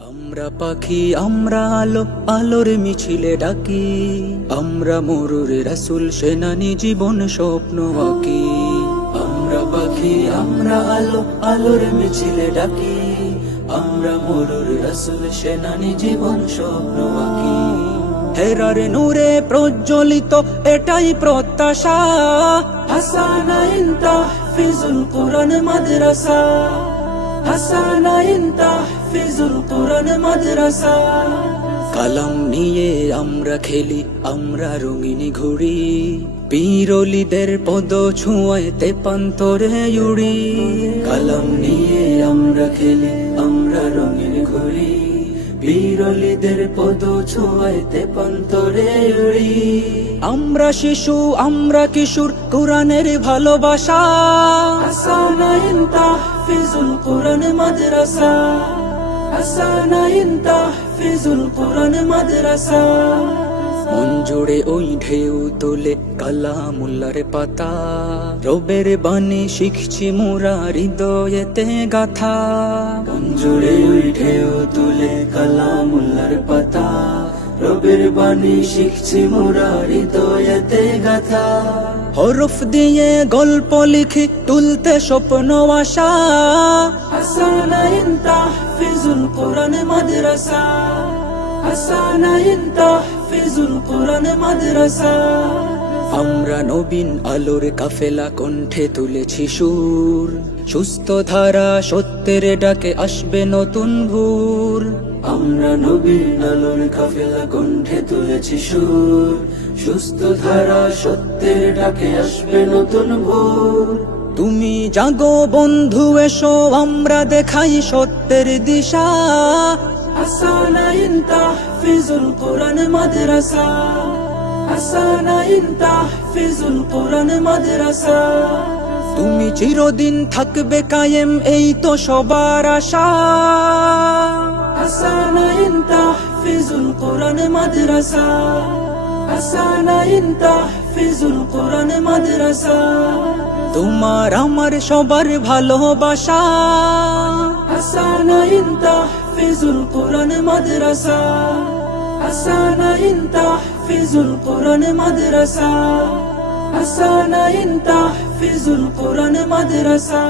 আমরা পাখি আমরা আলো আলোর মিছিলে ডাকি, আমরা মরুর রাসূল সেনানি জীবন স্বপ্ন আঁকি। আমরা পাখি আমরা আলো আলোর মিছিলে ডাকি, আমরা মরুর রাসূল সেনানি জীবন স্বপ্ন আঁকি। হেরার নূরে প্রজ্বলিত এটাই প্রত্যাশা, হাসানাইন তাহফিজুল কুরআন মাদ্রাসা, হাসানাইন তাহফিজুল কুরআন মাদ্রাসা। কালাম নিয়ে আমরা খেলি, আমরা রঙিন ঘুড়ি, পীর ওলিদের পদ ছোঁয়ায় তেপান্তরে উড়ি। কালাম নিয়ে আমরা খেলি, আমরা রঙিন ঘুড়ি, পীর ওলিদের পদ ছোঁয়ায় তেপান্তরে উড়ি। আমরা শিশু আমরা কিশোর কোরআনের ভালোবাসা, হাসানাইন তাহফিজুল কুরআন মাদ্রাসা, হাসানাইন তাহফিজুল কুরআন মাদ্রাসা। মন জুড়ে ওই ঢেউ তোলে কালামুল্লাহর পাতা, রবের বাণী শিখছি মোরা হৃদয়েতে গাথা। মন জুড়ে ওই ঢেউ তোলে কালামুল্লাহর পাতা, রবের বাণী শিখছি মোরা হৃদয়েতে গাথা। হরফ দিয়ে গল্প লিখি তুলতে স্বপ্ন আশা, হাসানাইন তাহফিজুল কুরআন মাদ্রাসা, হাসানাইন তাহফিজুল কুরআন মাদ্রাসা। আমরা নবীন আলোর কাফেলা কণ্ঠে তুলেছি সুর, সুস্থ ধারা সত্যের ডাকে আসবে নতুন ভোর। আমরা নবীন আলোর কাফেলা কণ্ঠে তুলেছি সুর, সুস্থ ধারা সত্যের ডাকে আসবে নতুন ভোর। তুমি জাগো বন্ধু এসো আমরা দেখাই সত্যের দিশা, হাসানাইন তাহফিজুল কুরআন মাদ্রাসা, হাসানাইন তাহফিজুল কুরআন মাদ্রাসা। তুমি চিরদিন থাকবে কায়েম এই তো সবার আশা, হাসানাইন তাহফিজুল কুরআন মাদ্রাসা, হাসানাইন তাহফিজুল কুরআন মাদ্রাসা। তোমার আমার সবার ভালোবাসা, হাসানাইন তাহফিজুল কুরআন মাদ্রাসা, হাসানাইন তাহফিজুল কুরআন মাদ্রাসা, হাসানাইন তাহফিজুল কুরআন মাদ্রাসা।